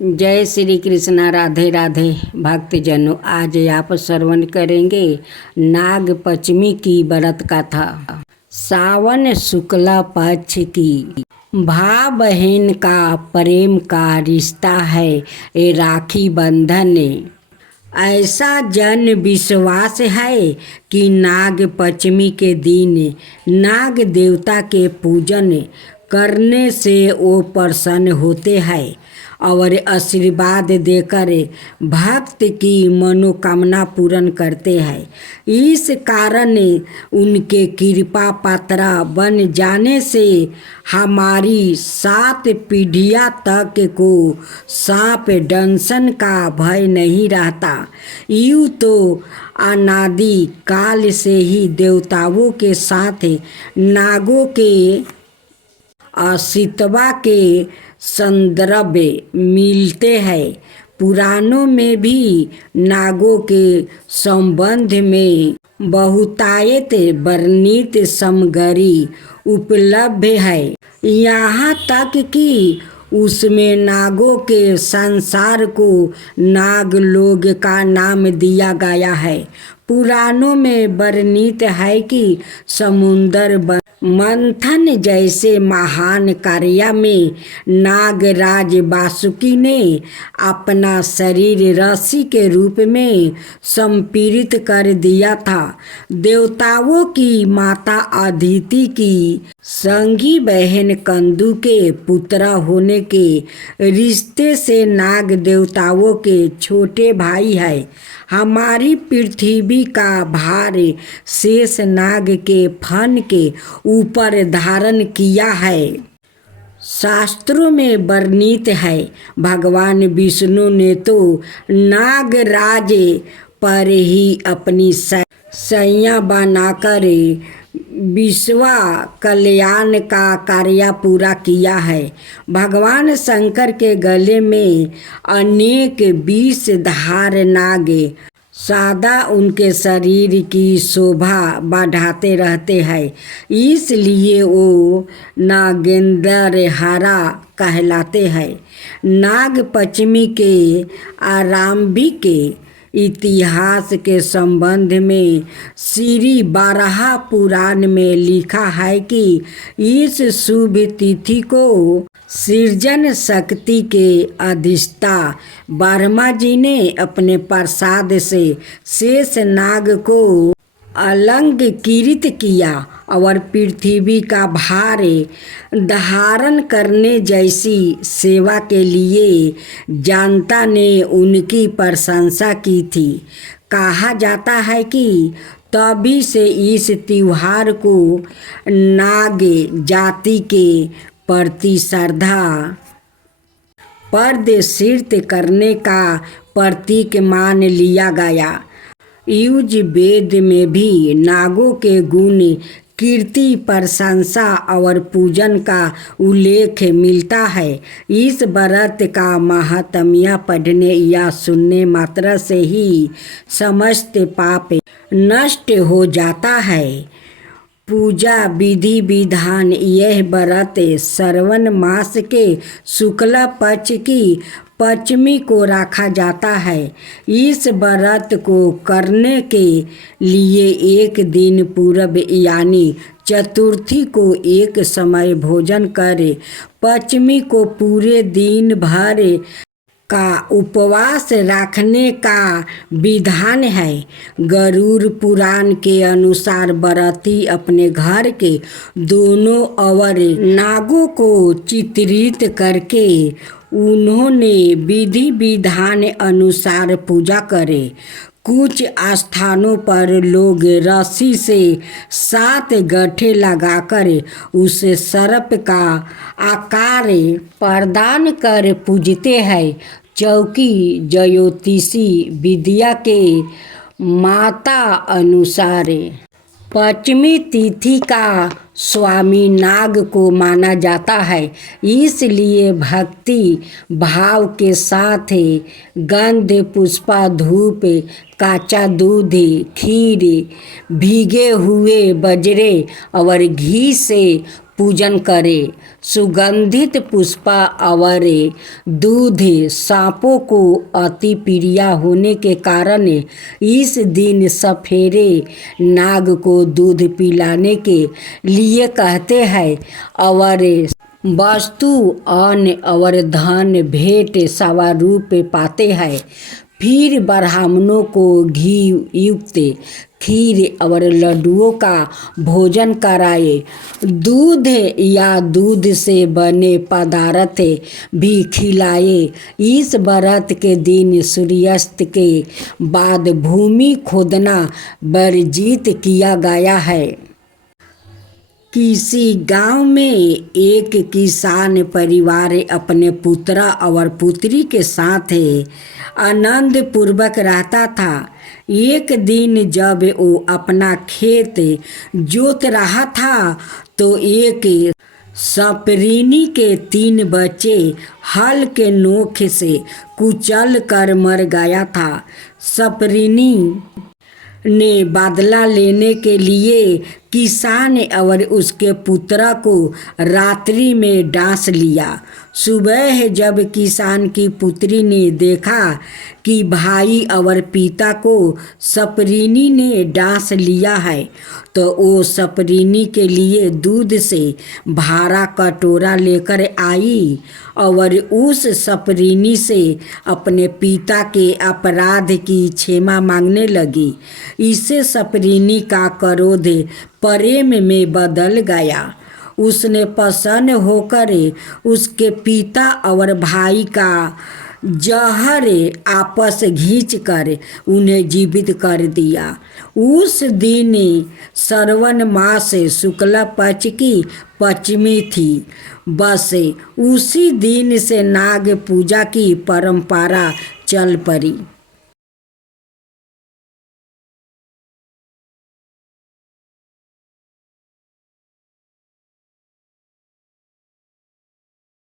जय श्री कृष्णा। राधे राधे भक्तजनों, आज आप श्रवण करेंगे नाग पंचमी की व्रत कथा। सावन शुक्ला पक्ष की भाई बहन का प्रेम का रिश्ता है ये राखी बंधन। ऐसा जन विश्वास है कि नाग पंचमी के दिन नाग देवता के पूजन करने से वो प्रसन्न होते हैं और आशीर्वाद देकर भक्त की मनोकामना पूर्ण करते हैं। इस कारण उनके कृपा पात्र बन जाने से हमारी 7 पीढ़ियाँ तक को सांप दंशन का भय नहीं रहता। यूँ तो अनादि काल से ही देवताओं के साथ नागों के अस्तित्व के संदर्भ मिलते हैं। पुराणों में भी नागों के संबंध में बहुतायत वर्णित सामग्री उपलब्ध है। यहाँ तक कि उसमें नागों के संसार को नागलोक का नाम दिया गया है। पुराणों में वर्णित है कि समुद्र मंथन जैसे महान कार्य में नागराज वासुकी ने अपना शरीर रस्सी के रूप में संपीड़ित कर दिया था। देवताओं की माता अदिति की संगी बहन कंदु के पुत्र होने के रिश्ते से नाग देवताओं के छोटे भाई है। हमारी पृथ्वी का भार शेष नाग के फन के ऊपर धारण किया है। शास्त्रों में वर्णित है, भगवान विष्णु ने तो नागराज पर ही अपनी सैया बनाकर विश्व कल्याण का कार्य पूरा किया है। भगवान शंकर के गले में अनेक विष धार नाग सदा उनके शरीर की शोभा बढ़ाते रहते हैं, इसलिए वो नागेंद्र हारा कहलाते हैं। नाग पंचमी के आरंभिक इतिहास के संबंध में श्री बारहा पुराण में लिखा है कि इस शुभ तिथि को सृजन शक्ति के अधिष्ठा ब्रह्मा जी ने अपने प्रसाद से शेष नाग को अलंकृत किया और पृथ्वी का भार धारण करने जैसी सेवा के लिए जनता ने उनकी प्रशंसा की थी। कहा जाता है कि तभी से इस त्योहार को नाग जाति के प्रति श्रद्धा प्रदर्शित करने का प्रतीक मान लिया गया। यजुर्वेद में भी नागों के गुण कीर्ति प्रशंसा और पूजन का उल्लेख मिलता है। इस व्रत का महात्म्य पढ़ने या सुनने मात्र से ही समस्त पाप नष्ट हो जाता है। पूजा विधि विधान। यह व्रत श्रावण मास के शुक्ल पक्ष की पंचमी को रखा जाता है। इस व्रत को करने के लिए एक दिन पूर्व यानी चतुर्थी को एक समय भोजन करे। पंचमी को पूरे दिन भर का उपवास रखने का विधान है। गरुड़ पुराण के अनुसार व्रती अपने घर के दोनों ओर नागों को चित्रित करके उन्होंने विधि विधान अनुसार पूजा करे। कुछ स्थानों पर लोग रस्सी से 7 गड्ढे लगाकर उसे सर्प का आकार प्रदान कर पूजते हैं। चौकी ज्योतिषी विद्या के माता अनुसार पंचमी तिथि का स्वामी नाग को माना जाता है, इसलिए भक्ति भाव के साथ गंध पुष्प धूप काचा दूध खीर भीगे हुए बजरे और घी से पूजन करे। सुगंधित पुष्पा अवरे दूध सांपों को अति प्रिय होने के कारण इस दिन सफेरे नाग को दूध पिलाने के लिए कहते हैं। अवरे वस्तु अन्न और धन भेंट सवा रूप पाते हैं। फिर ब्राह्मणों को घी युक्त खीर और लड्डुओं का भोजन कराए। दूध या दूध से बने पदार्थ भी खिलाए। इस व्रत के दिन सूर्यास्त के बाद भूमि खोदना वर्जित किया गया है। किसी गांव में एक किसान परिवार अपने पुत्र और पुत्री के साथ आनंद पूर्वक रहता था। एक दिन जब वो अपना खेत जोत रहा था तो एक सपरिनी के 3 बच्चे हल के नोक से कुचल कर मर गया था। सपरिनी ने बदला लेने के लिए किसान और उसके पुत्र को रात्रि में डांस लिया। सुबह जब किसान की पुत्री ने देखा कि भाई और पिता को सपरिनी ने डांस लिया है तो वो सपरिनी के लिए दूध से भरा कटोरा लेकर आई और उस सपरिनी से अपने पिता के अपराध की क्षमा मांगने लगी। इससे सपरिनी का क्रोध प्रेम में बदल गया। उसने प्रसन्न होकर उसके पिता और भाई का जहर आपस खींच कर उन्हें जीवित कर दिया। उस दिन श्रवण मास शुक्ल पक्ष की पंचमी थी। बस उसी दिन से नाग पूजा की परंपरा चल पड़ी।